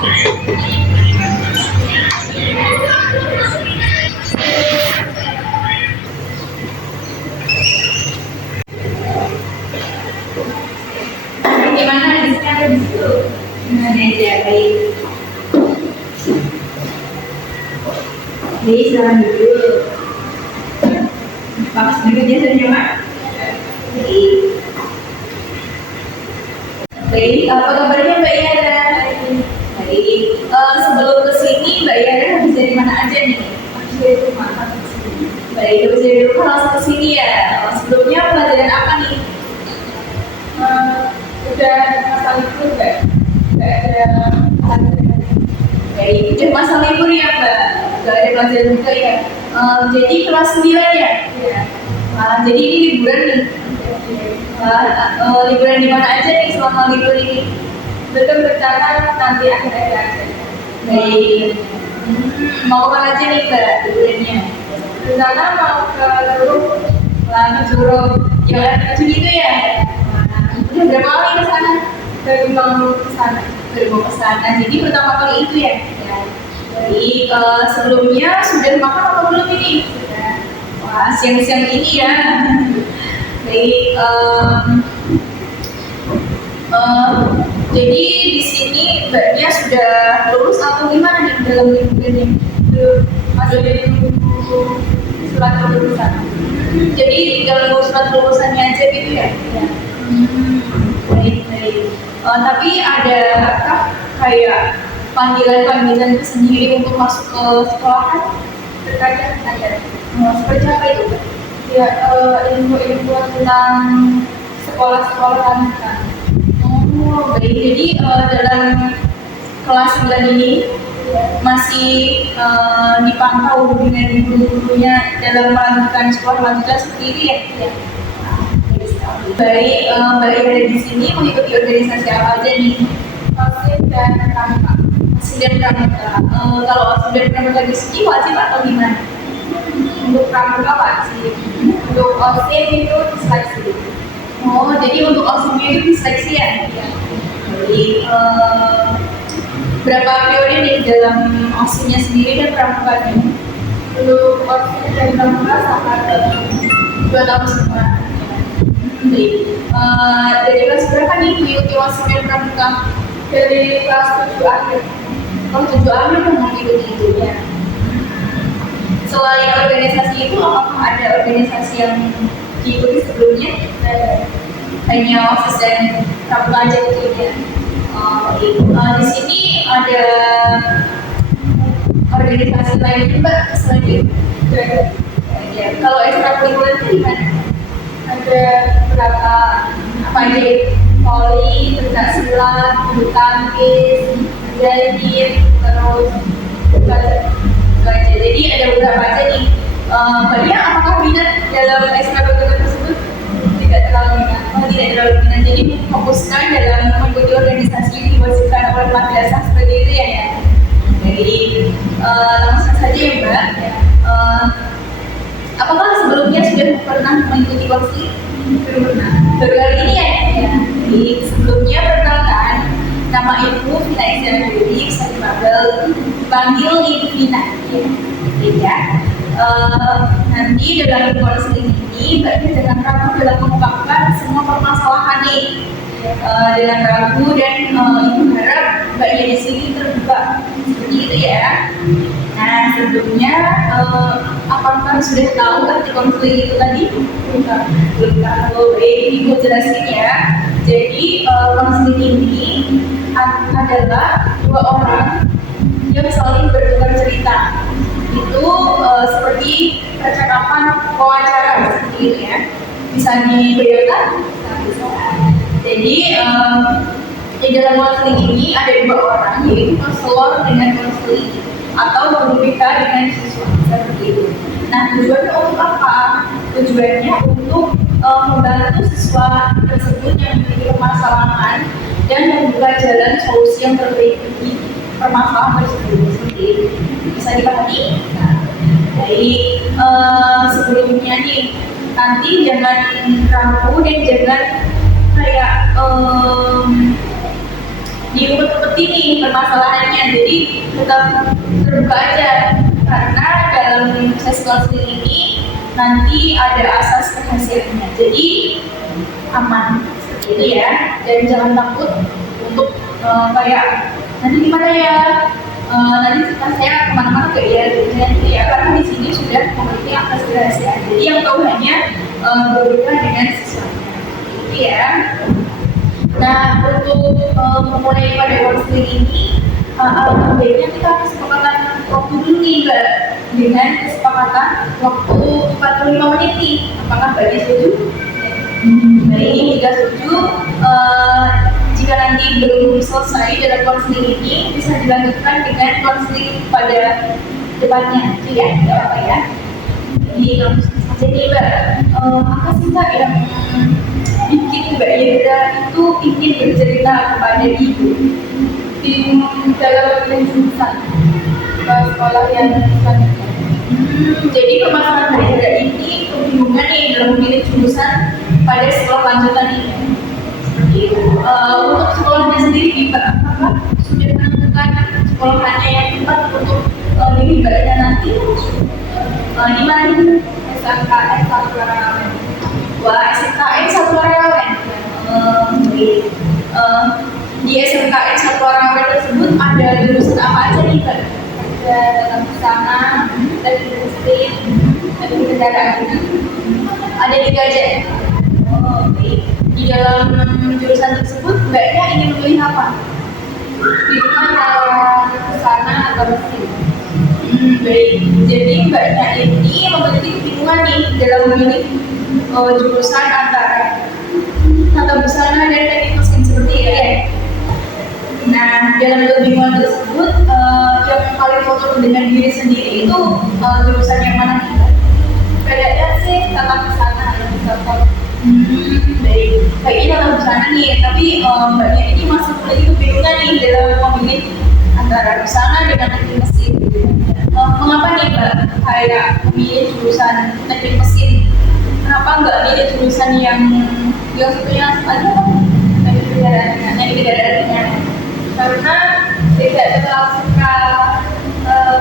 Gimana di sini ada di situ? Gimana aja baik. Jadi silakan dulu. Bagus juga jasanya Mak. Baik, apa kabarnya Mbak Yara? Baik, sebelum kesini Mbak Yara habis dari mana aja nih? Habis dari rumah. Baik, habis dari rumah langsung kesini ya. Sebelumnya pelajaran apa nih? Udah masa libur nggak ada pelajaran. Baik, udah masa libur ya Mbak. Nggak ada pelajaran juga ya. Jadi kelas 9 ya? Iya. Jadi ini liburan nih. Liburan di mana aja nih selama libur ini? Betul berencana nanti akhir-akhir aja. Baik. Mau kemana aja nih Mbak liburannya? Rencana mau ke Curug yang ada di itu ya? Udah berapa kali ke sana? Baru mau ke sana. Jadi pertama kali itu ya? Ya. Jadi sebelumnya sudah makan atau belum ini? Sudah. Wah, siang-siang ini ya. Baik. Jadi di sini Mbaknya sudah lulus atau gimana nih dalam liburan ini? Ada surat kelulusan. Jadi tinggal nunggu surat kelulusannya aja gitu ya? Ya. Baik. Tapi ada kayak panggilan sendiri untuk masuk ke sekolahan? Terkadang ada. Seperti apa itu? Ya, ilmu-ilmu tentang sekolah-sekolahan kan. Oh, baik. Jadi dalam kelas 9 ini masih dipantau dengan guru-gurunya dalam melanjutkan sekolah lanjutan seperti ini ya? Ya. Baik, Mbak Ira di sini mengikuti organisasi apa aja nih? OSIS dan Pramuka. OSIS dan Pramuka. Kalau OSIS dan Pramuka di sini wajib atau gimana? Untuk Pramuka wajib. Untuk OSIS itu diseleksi. Oh, jadi untuk OSIS-nya itu diseleksi ya? Iya. Jadi berapa periode nih dalam OSIS-nya sendiri dan Pramukanya? Untuk OSIS dan Pramuka sama 2 tahun semua. Baik. Dari kelas berapa nih mengikuti OSIS dan Pramuka? Dari kelas 7 akhir. Oh, 7 akhir kan mengikuti itu ya. Selain organisasi itu, apakah ada organisasi yang diikuti sebelumnya? Hanya OSIS dan Pramuka aja gitu ya. Di sini ada organisasi lain juga selain itu. Ya. Kalau ekstrakurikuler itu gimana? Ada beberapa apa aja? Voli, pencak silat, bulu tangkis, jahit, terus belajar. Jadi ada beberapa aja nih. Mbaknya apakah minat dalam ekstrakurikuler tersebut? Tidak terlalu minat. Tidak terlalu minat. Jadi fokuskan dalam mengikuti organisasi yang diwajibkan oleh madrasah seperti itu ya. Jadi langsung saja ya Mbak. Apakah sebelumnya sudah pernah mengikuti OSIS? Belum pernah. Baru kali ini ya? Ya. Jadi sebelumnya perkenalkan, nama Ibu Vina Isyana bisa dipanggil Ibu Vina. Ya. Nanti dalam konseling ini Mbak jangan ragu dalam mengungkapkan semua permasalahan nih. Dengan ragu dan Ibu harap Mbaknya di sini terbuka seperti itu ya. Nah, sebelumnya apakah sudah tahu arti konseling itu tadi? Belum tahu. Ibu jelasin ya. Jadi konseling ini adalah 2 orang yang saling bertukar cerita. Itu seperti percakapan wawancara seperti itu ya. Bisa dibayangkan? Bisa. Jadi di dalam konseling ini ada 2 orang, yaitu konselor dengan konseling atau guru BK dengan siswa seperti itu. Nah, tujuannya untuk apa? Tujuannya untuk membantu siswa tersebut yang memiliki permasalahan dan membuka jalan solusi yang terbaik bagi permasalahan tersebut. Seperti itu. Bisa dipahami? Nah, baik. Sebelumnya nih, nanti jangan ragu dan jangan kayak diumpet-umpet ini permasalahannya, jadi tetap terbuka aja karena dalam proses konseling ini nanti ada asas kerahasiaannya, jadi aman seperti itu ya, dan jangan takut untuk kayak nanti gimana ya, nanti saya kemana-mana gak ya, gitu ya, karena di sini sudah memiliki akses kerahasiaan, jadi yang tahu hanya berbeda dengan siswanya, gitu ya. Nah, untuk memulai pada konseling ini, alangkah baiknya kita kesepakatan waktu dulu nih Mbak, dengan kesepakatan waktu 45 menit nih, apakah Mbak setuju? Baik, jika setuju, jika nanti belum selesai dalam konseling ini, bisa dilanjutkan dengan konseling pada depannya, gitu ya, tidak apa ya. Jadi langsung saja nih Mbak, apa sih Mbak yang bikin Mbak Yendra itu ingin bercerita kepada Ibu di dalam jurusan sekolah yang selanjutnya? Jadi permasalahan Mbak Yendra ini kebingungan nih dalam memilih jurusan pada sekolah lanjutan ini. Seperti itu. Untuk sekolahnya sendiri Mbak, apakah sudah menentukan sekolahannya yang tepat untuk diri Mbaknya nanti? Di mana nih? SMKN Satu Rawamen. Wah, SMKN Satu Rawamen. Di SMKN Satu Rawamen tersebut ada jurusan apa aja nih Mbak? Ada dalam busana, teknik mesin, teknik kendaraan. Ada 3 aja. Di dalam jurusan tersebut Mbaknya ingin memilih apa? Jurusan busana atau mesin? Baik, jadi Mbaknya ini memiliki kebingungan nih dalam memilih jurusan antara tata busana dan teknik mesin seperti ini ya. Nah, dalam kebingungan tersebut yang paling fokus dengan diri sendiri itu jurusan yang mana nih? Bedanya sih tata busana yang bisa baik, kayaknya tata busana nih, tapi Mbaknya ini masih memiliki kebingungan nih dalam memilih antara busana dengan teknik mesin. Mengapa nih Mbak kayak memilih jurusan teknik mesin? Kenapa nggak milih jurusan yang satunya aja teknik kendaraan? Karena tidak terlalu suka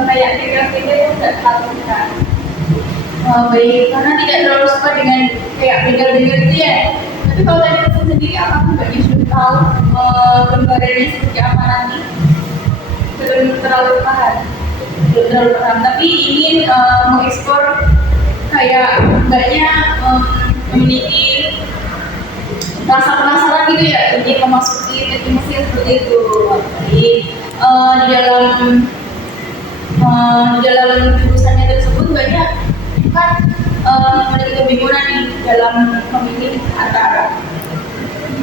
kayak beda-beda yang tidak terlalu suka. Baik, karena tidak terlalu suka dengan kayak beda-beda itu ya. Tapi kalau teknik mesin sendiri, apakah Mbaknya sudah tahu gambarannya seperti apa nanti? Belum terlalu paham, tapi ingin mengekspor kayak Mbaknya memiliki rasa penasaran gitu ya, ingin memasuki teknik mesin seperti itu. Jadi di dalam jurusannya tersebut Mbaknya kan memiliki kebingungan nih dalam memilih antara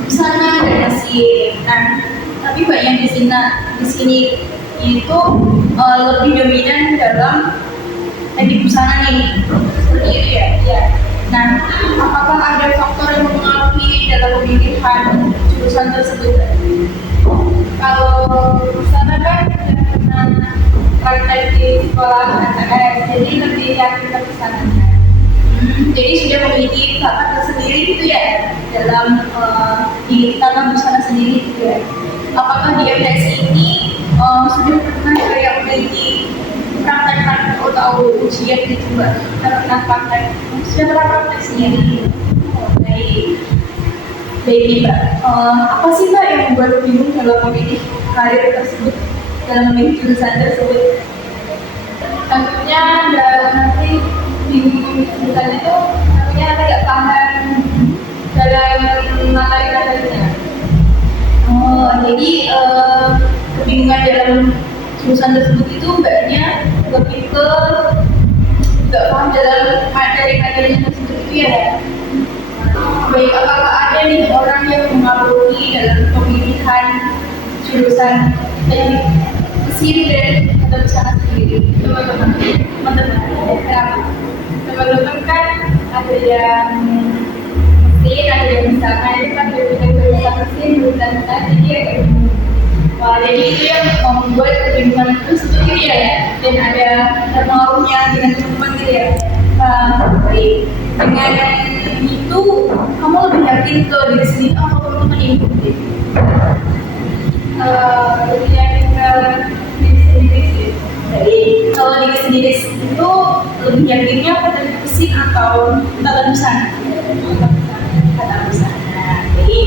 busana dan mesin. Nah, tapi Mbaknya di sini itu lebih dominan dalam teknik busana nih, seperti itu ya. Ya. Nah, apakah ada faktor yang mempengaruhi dalam pemilihan jurusan tersebut? Kalau busana kan pernah praktek di sekolah STS, jadi lebih yakin ke busananya. Jadi sudah memiliki bakat tersendiri gitu ya dalam di tata busana sendiri gitu ya. Apakah di FTS ini sudah pernah kayak memiliki praktek atau ujian gitu Mbak? Pernah praktek? Sudah pernah praktek sendiri? Baik Mbak, apa sih Mbak yang membuat bingung dalam memilih karir tersebut, dalam memilih jurusan tersebut? Tentunya nanti bingung jurusan itu, tentunya nanti nggak paham dalam materi-materinya. Jadi kebingungan dalam jurusan tersebut itu Mbaknya lebih ke nggak paham dalam materi-materinya tersebut itu ya. Baik, apakah ada nih orang yang mengaruhi dalam pemilihan jurusan teknik mesin dan atau busana sendiri? Teman-teman kan ada yang mesin, ada yang busana, itu kan jurusan mesin, jurusan busana, jadi ya kayak gitu. Wah, jadi itu yang membuat kebingungan itu seperti itu ya, dan ada terpengaruhnya dengan teman-teman gitu ya. Baik, dengan itu kamu lebih yakin ke diri sendiri atau teman-teman ini? lebih yakin ke diri sendiri sih. Jadi kalau diri sendiri itu lebih yakinnya pada mesin atau tata busana. Tata busana. Jadi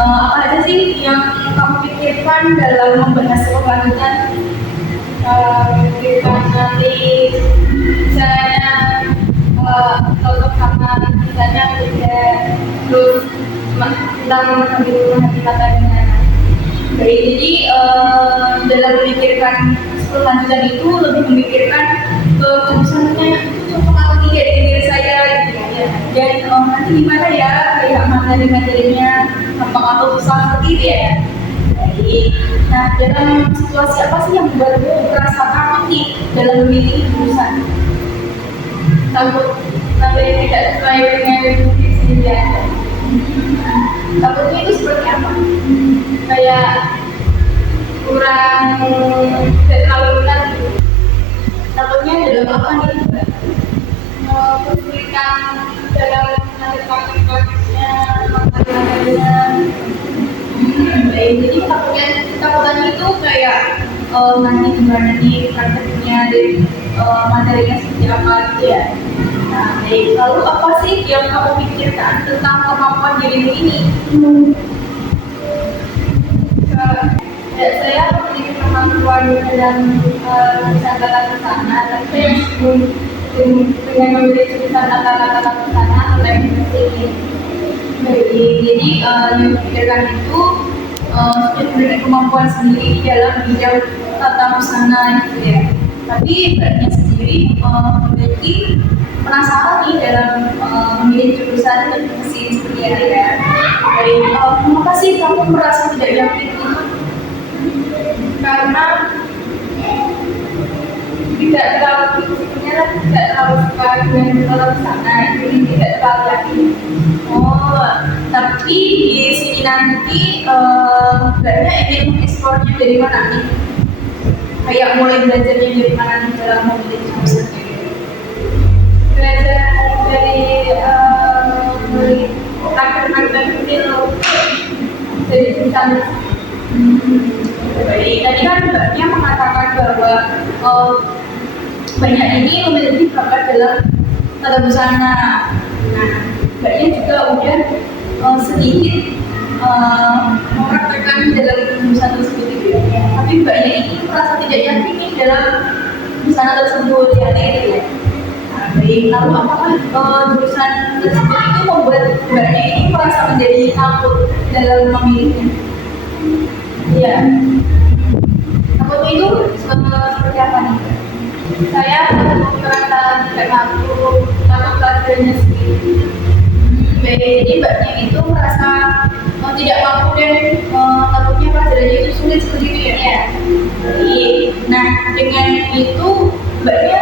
apa aja sih yang kamu pikirkan dalam membahas kelanjutan? Pikirkan nanti misalnya kalau sama misalnya kerja terus tentang mengambil hati kata dengan baik. Jadi dalam memikirkan kelanjutan itu lebih memikirkan ke jurusannya itu cocok atau tidak dengan diri saya gitu ya. Dan nanti gimana ya kayak materi-materinya gampang atau susah seperti itu ya. Jadi, nah dalam situasi apa sih yang membuatmu merasa takut nih dalam memilih jurusan? Takut yang tidak sesuai dengan diri sendiri aja. Takutnya itu seperti apa? Kayak kurang tidak terlalu benar gitu. Takutnya dalam apa nih Mbak? Kesulitan dalam praktik-praktiknya, materinya. Baik, jadi takutan itu kayak nanti gimana nih prakteknya dan materinya seperti apa gitu ya. Nah, baik, lalu apa sih yang kamu pikirkan tentang kemampuan dirimu ini? Saya memiliki kemampuan dalam kata-kata kesana, tapi saya dengan memiliki kata-kata kesana atau yang ini. Jadi yang dipikirkan itu sebenarnya kemampuan sendiri dalam bidang tata busana gitu ya. Tapi Mbaknya sendiri memiliki penasaran nih dalam memilih jurusan dan mesin seperti ini ya. Jadi kenapa sih kamu merasa tidak yakin itu? Karena tidak terlalu suka dengan tata busana, jadi tidak terlalu yakin. Tapi di sini nanti Mbaknya ingin mengeksplornya dari mana nih? Kayak mulai belajarnya dari mana nih dalam memilih jurusan gitu? Belajar dari aktor-aktor kecil dari jurusan. Baik, tadi kan Mbaknya mengatakan bahwa banyak ini memiliki bakat dalam tata busana. Nah, Mbaknya juga udah sedikit mempraktekkan dalam jurusan tersebut gitu ya. Tapi Mbaknya ini merasa tidak yakin nih dalam busana tersebut ya, gitu ya. Nah, baik, lalu apakah jurusan tersebut itu membuat Mbaknya ini merasa menjadi takut dalam memilihnya? Iya. Takutnya itu seperti apa nih? Saya takut merasa tidak mampu, takut belajarnya sendiri. Baik, jadi Mbaknya itu merasa tidak mampu dan takutnya pelajarannya itu sulit seperti itu ya? Iya. Baik. Nah, dengan itu Mbaknya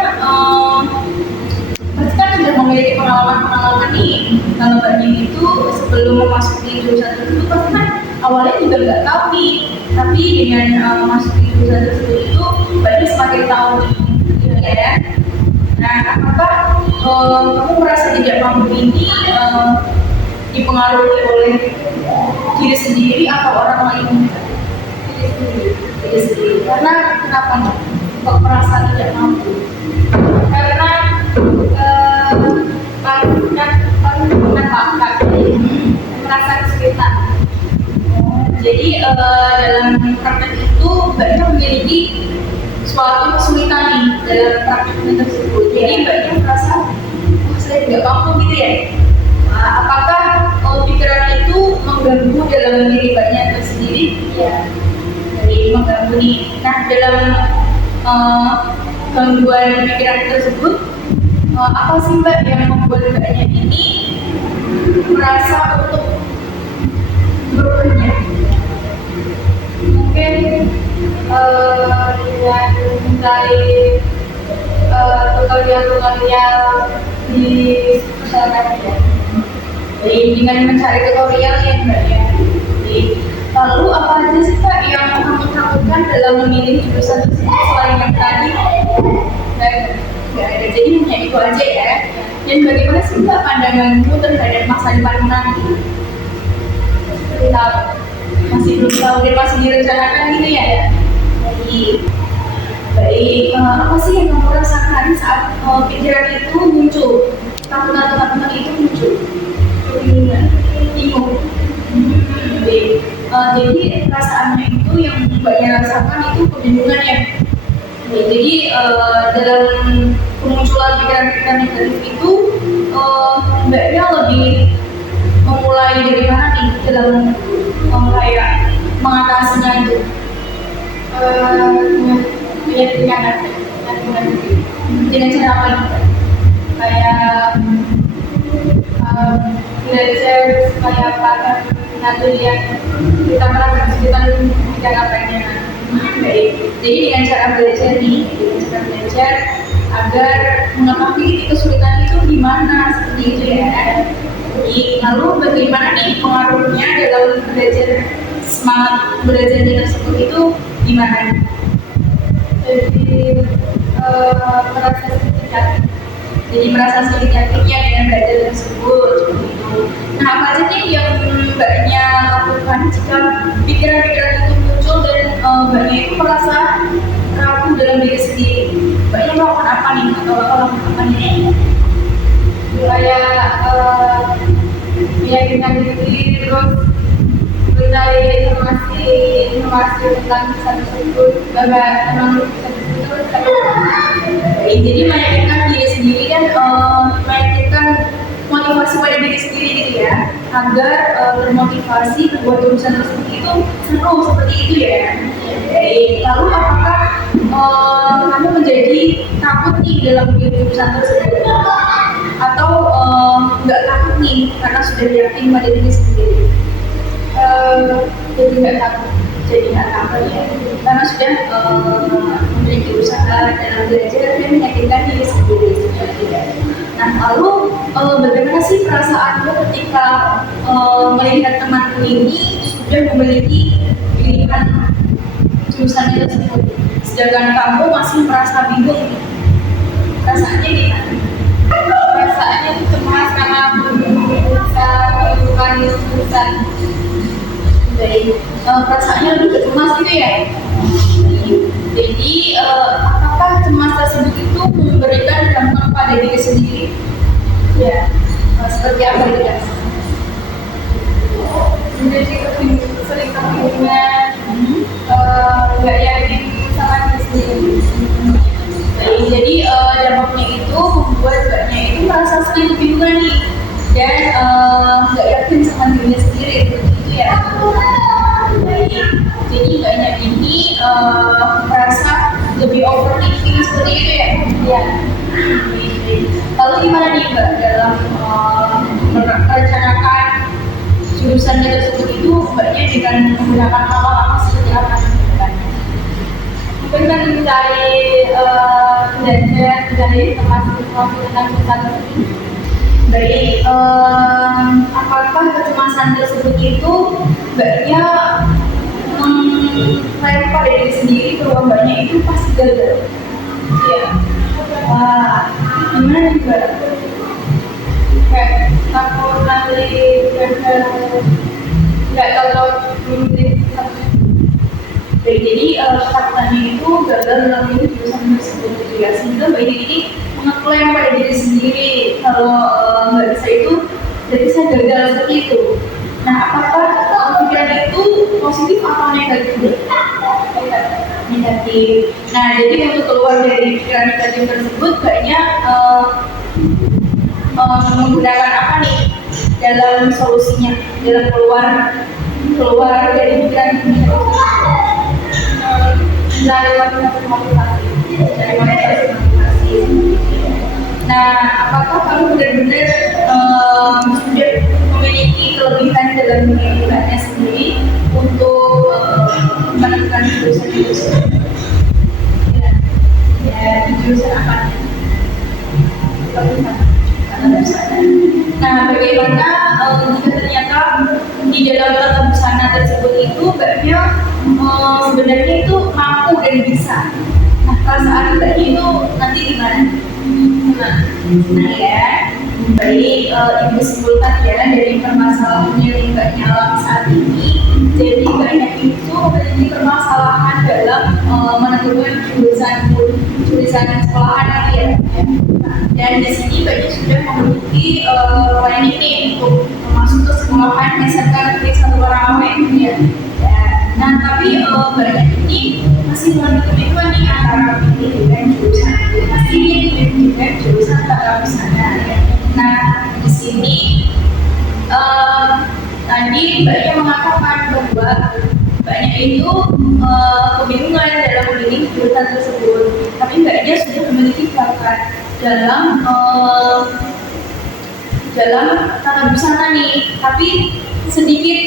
pasti kan sudah memiliki pengalaman nih. Kalau Mbaknya itu sebelum memasuki jurusan tersebut pasti kan awalnya juga nggak tahu nih. Tapi dengan memasuki jurusan tersebut itu Mbaknya semakin tahu nih. Ya. Nah, apakah kamu merasa tidak mampu ini dipengaruhi oleh diri sendiri atau orang lain? Diri sendiri. Karena kenapa nih? Kok merasa tidak mampu? Karena merasa kesulitan. Jadi dalam praktek itu Mbaknya memiliki suatu kesulitan nih dalam prakteknya tersebut. Jadi Mbaknya merasa, saya tidak mampu gitu ya. Nah, apakah pikiran itu mengganggu dalam diri Mbaknya tersendiri? Ya, jadi mengganggu nih. Nah, dalam gangguan pikiran tersebut, apa sih Mbak yang membuat Mbaknya ini merasa untuk berubahnya? Mungkin dengan mencari tutorial di masyarakat ya. Jadi dengan mencari tutorial ya Mbak ya. Jadi, lalu apa aja sih Pak yang kamu lakukan dalam memilih jurusan tersebut selain yang tadi? Nggak ada, jadi hanya itu aja ya. Dan bagaimana sih Mbak pandanganmu terhadap masa depan nanti? Seperti apa? masih belum tahu dan masih direncanakan gitu ya. Baik, baik. Apa sih yang kamu rasakan saat pikiran itu muncul? Takutan itu muncul. Kebingungan, bingung. Baik. Jadi perasaannya itu yang mbaknya rasakan itu kebingungan ya. Ya, jadi dalam kemunculan pikiran-pikiran negatif itu mbaknya lebih memulai dari mana nih dalam kayak mengatasinya itu? Meyakinkan dengan cara apa nih? Kayak belajar supaya apa nanti yang kita merasa kesulitan tidak apanya. Baik, jadi dengan cara belajar nih, dengan cara belajar agar mengetahui kesulitan itu di mana seperti itu ya. Jadi lalu bagaimana nih pengaruhnya dalam belajar, semangat belajarnya tersebut itu gimana? Jadi merasa sedikit yakin. Jadi merasa sedikit yakinnya dengan belajar tersebut seperti itu. Nah, apa aja nih yang mbaknya lakukan jika pikiran-pikiran itu muncul dan mbaknya itu merasa ragu dalam diri sendiri? Mbaknya melakukan apa nih atau melakukan apa nih? Kayak meyakinkan diri, terus mencari informasi tentang kisah tersebut, memang kisah tersebut. Jadi meyakinkan diri sendiri dan meyakinkan motivasi pada diri sendiri gitu ya, agar termotivasi buat jurusan tersebut itu seru seperti itu ya. Lalu apakah kamu menjadi takut nih dalam jurusan tersebut atau nggak takut nih karena sudah yakin pada diri sendiri? Jadi nggak takut, ya, karena sudah memiliki usaha dalam belajar dan meyakinkan diri sendiri seperti itu. Nah, lalu bagaimana sih perasaanmu ketika melihat temanmu ini sudah memiliki pilihan jurusannya tersebut, sedangkan kamu masih merasa bingung? Perasaannya gimana? Perasaannya cemas karena belum bisa menentukan jurusan. Baik, perasaannya lebih cemas gitu ya. Jadi apakah cemas tersebut itu memberikan dampak pada diri sendiri? Ya, seperti apa itu kan? Menjadi sering kebingungan, nggak yakin sama diri sendiri. Baik, jadi dampaknya itu membuat mbaknya itu merasa sering kebingungan nih dan nggak yakin sama dirinya sendiri seperti itu ya. Baik, jadi mbaknya ini merasa lebih overthinking seperti itu ya. Ya. Lalu gimana nih mbak dalam merencanakan jurusannya tersebut itu, mbaknya dengan menggunakan apa seperti apa? Mungkin kan mencari mencari informasi tentang jurusan tersebut. Baik, apakah kecemasan tersebut itu mbaknya mengklaim pada diri sendiri bahwa mbaknya itu pasti gagal? Iya. Wah, gimana nih mbak? Kayak takut nanti gagal, nggak tahu memilih satu. Jadi ketakutannya itu gagal dalam jurusan tersebut ya, sehingga mbak ini mengklaim pada diri sendiri kalau nggak bisa itu berarti saya gagal seperti itu. Nah, apakah pikiran itu positif atau negatif? Negatif. Nah, jadi untuk keluar dari pikiran negatif tersebut banyak menggunakan apa nih dalam solusinya, dalam keluar dari pikiran negatif? Mencari motivasi. Nah, apakah kamu benar-benar sudah memiliki kelebihan dalam dirinya sendiri untuk menentukan jurusan? Ya, jurusan apa? Nah, bagaimana jika ternyata di dalam tata busana tersebut itu mbaknya sebenarnya itu mampu dan bisa? Nah, perasaan mbaknya itu nanti gimana? Nah ya. Baik, Ibu simpulkan ya dari permasalahan yang Mbaknya alami saat ini. Jadi Mbaknya itu memiliki permasalahan dalam menentukan jurusan sekolahan gitu ya. Dan di sini Mbaknya sudah memiliki planning nih untuk masuk ke sekolahan SMK Negeri 1 Karawang gitu ya. Nah, tapi Mbaknya ini masih memiliki nih antara pilih dengan jurusan masih pilih dengan jurusan tata busana ya. Nah, di sini tadi Mbaknya mengatakan bahwa Mbaknya itu kebingungan dalam memilih jurusan tersebut. Tapi Mbaknya sudah memiliki bakat dalam tata busana nih. Tapi sedikit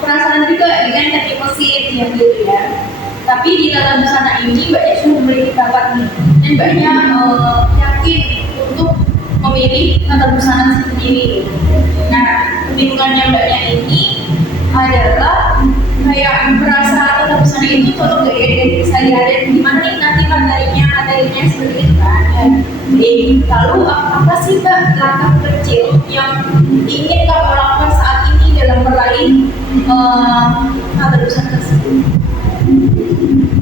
perasaan juga dengan teknik mesin yang gitu ya. Tapi di tata busana ini Mbaknya sudah memiliki bakat nih, dan Mbaknya yakin untuk memilih tata busana sendiri. Nah, kebingungannya Mbaknya ini adalah kayak merasa tata busana itu cocok gak ya dengan saya, dan gimana nih nanti materinya seperti itu kan. Jadi lalu apa sih Mbak langkah kecil yang ingin kamu lakukan saat ini dalam meraih tata busana tersebut?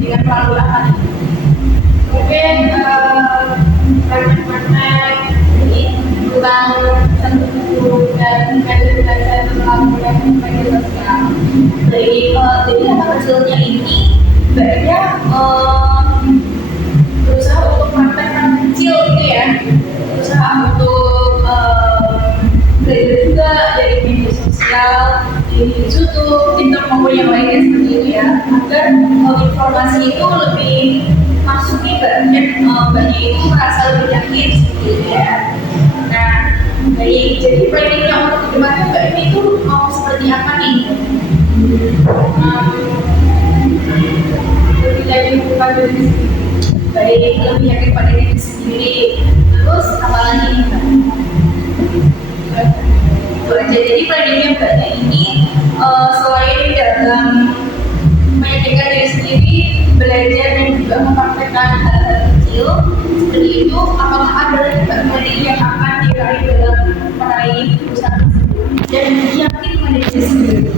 Dengan melalui apa nih? Mungkin praktek-praktek ini tentang tentu dan metode belajar melalui media sosial. Jadi kata kecilnya ini Mbaknya berusaha untuk praktek kecil gitu ya, berusaha untuk belajar juga dari media sosial, di YouTube, TikTok maupun yang lainnya seperti itu ya, agar informasi itu lebih masuk nih Mbaknya itu merasa lebih yakin seperti itu ya. Nah, baik, jadi planningnya untuk kedepannya Mbaknya itu mau seperti apa nih? Lebih yakin pada diri sendiri, baik, lebih yakin pada diri sendiri. Terus apa lagi nih Mbak? Itu aja. Jadi planningnya Mbaknya ini selain dalam meyakinkan diri sendiri, belajar dan juga mempraktekkan hal-hal kecil seperti itu, apakah ada lagi planning yang akan diraih dalam meraih jurusan tersebut dan yakin pada diri sendiri?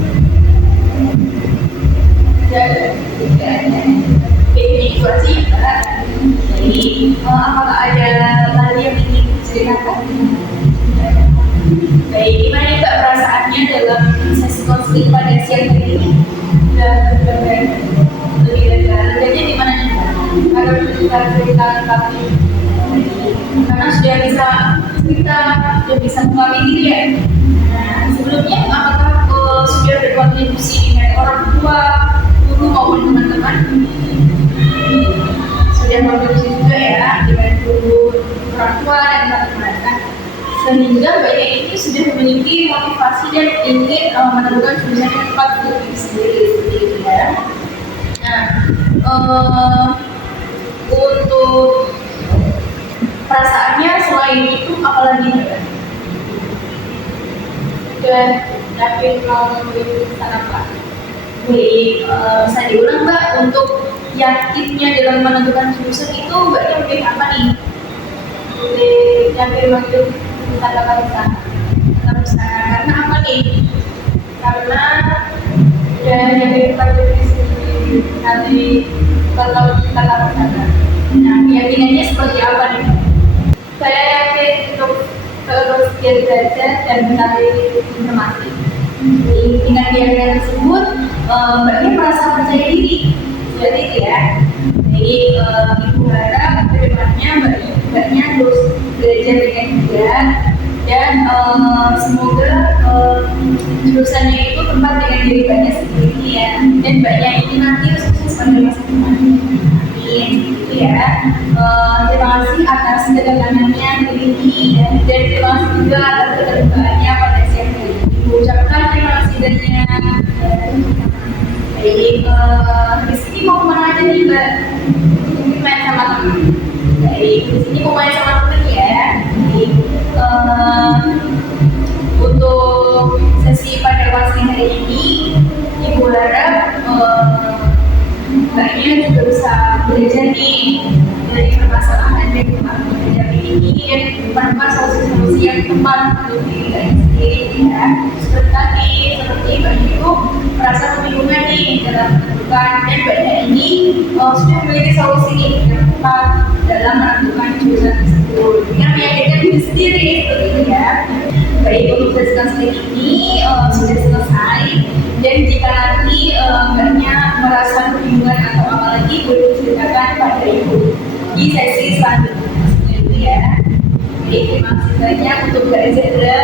Dan itu aja ya Mbak. Jadi apakah ada lagi yang ingin diceritakan? Baik, gimana nih Mbak perasaannya dalam sesi konseling pada siang hari ini? Sudah lebih lega. Leganya di mana nih Mbak? Agar kita cerita lengkapnya. Karena sudah bisa mengawali diri ya. Nah, sebelumnya apakah sudah berkontribusi dengan orang tua, guru maupun teman-teman? Sudah berkontribusi juga ya dengan guru, orang tua dan teman-teman kan? Sehingga Mbaknya ini sudah memiliki motivasi dan ingin menemukan jurusan yang tepat untuk diri sendiri seperti itu ya. Nah, untuk perasaannya selain itu apalagi Mbak? Sudah yakin mau memilih jurusan apa? Baik, bisa diulang Mbak, untuk yakinnya dalam menentukan jurusan itu Mbaknya memilih apa nih? Yakin waktu tata busana karena apa nih? Karena yang pada diri sendiri nanti kalau tata busana. Nah, keyakinannya seperti apa nih? Saya yakin untuk terus belajar dan mencari informasi. Dengan keyakinan tersebut, Mbaknya merasa percaya diri. Jadi ya, jadi Ibu harap kedepannya Mbaknya terus belajar dengan giat dan semoga jurusannya itu tempat dengan diri Mbaknya sendiri ya, dan Mbaknya ini nanti sukses pada masa depan. Amin. Gitu ya. Terima kasih atas kedatangannya hari ini dan terima kasih juga atas keterbukaannya pada siang hari ini. Ibu ucapkan terima kasih banyak. Baik, di sini mau kemana aja nih Mbak? Mungkin main sama teman. Baik, di sini mau main sama teman ya. Baik, untuk sesi pada siang hari ini, Ibu harap Mbaknya juga bisa belajar nih dari permasalahan yang kemarin dihadapi ini dan menemukan solusi-solusi yang tepat untuk diri kalian sendiri ya. Seperti tadi, seperti banyak itu merasa kebingungan nih dalam menentukan dan banyak ini sudah memiliki solusi nih yang tepat dalam menentukan jurusan tersebut dengan meyakinkan diri sendiri seperti itu ya. Baik, untuk tes sendiri ini sudah selesai dan jika nanti mbaknya merasa kebingungan atau apalagi boleh diceritakan pada ibu di sesi selanjutnya seperti itu ya. Jadi terima kasih banyak untuk Mbak Zedra